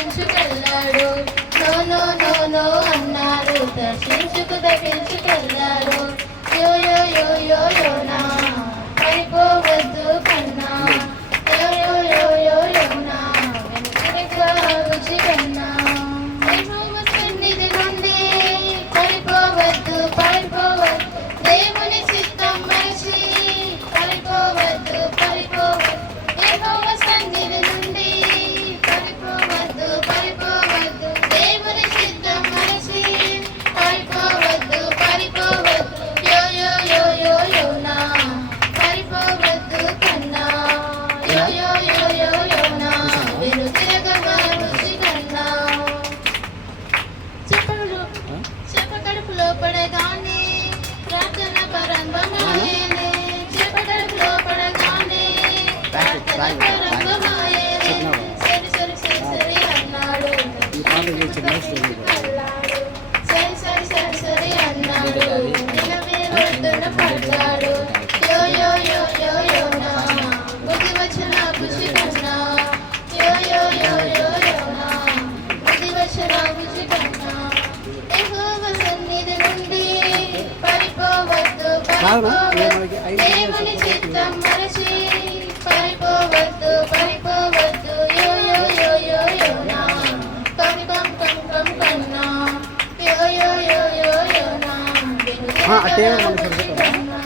దర్శించుకెళ్ళాడు. No no no no అన్నారు, దర్శించుకెళ్ళాడు. యో యో యో యో యోనా పడిపోవద్దు కన్నా, యో యో యో యో యోనా వెనుకటి కన్నా. యెహోవా సన్నిధి నుండి పడిపోవద్దు పడిపోవద్దు, దేవుని చిత్తం మరచి పడిపోవద్దు పడిపోవద్దు. యెహోవా సన్నిధి నుండి పడిపోవద్దు పడిపోవద్దు, దేవుని చిత్తం మరచి పడిపోవద్దు పడిపోవద్దు. యో యో యో యో యోనా పడిపోవద్దు కన్నా, యో యో యో యో యోనా వెనుతిరగవలసి కన్నా. చెప్పకడుపులో పడగానే ప్రార్థన ప్రారంభమాయేనే, చెప్పకడుపులో పడగానే ప్రార్థన ప్రారంభమాయేనే. సరి సరి సరి సరి అన్నాడు, సరి సరి సరి సరి అన్నాడు, నిలవే ఒడ్డున పడ్డాడు. యో యో యో యో యోనా బుద్ధి వచ్చిన బుద్ధి కన్నా, యో యో యో యో యోనా బుద్ధి వచ్చిన బుద్ధి కన్నా. యెహోవా సన్నిధి నుండి పడిపోవద్దు పడిపోవద్దు, దేవుని చిత్తం మరచి పడిపోవద్దు పడిపోవద్దు. యో యో యో యో యోనా కం కం కం కం కన్నా, యో యో యో యో యోనా వెనుకటి కన్నా.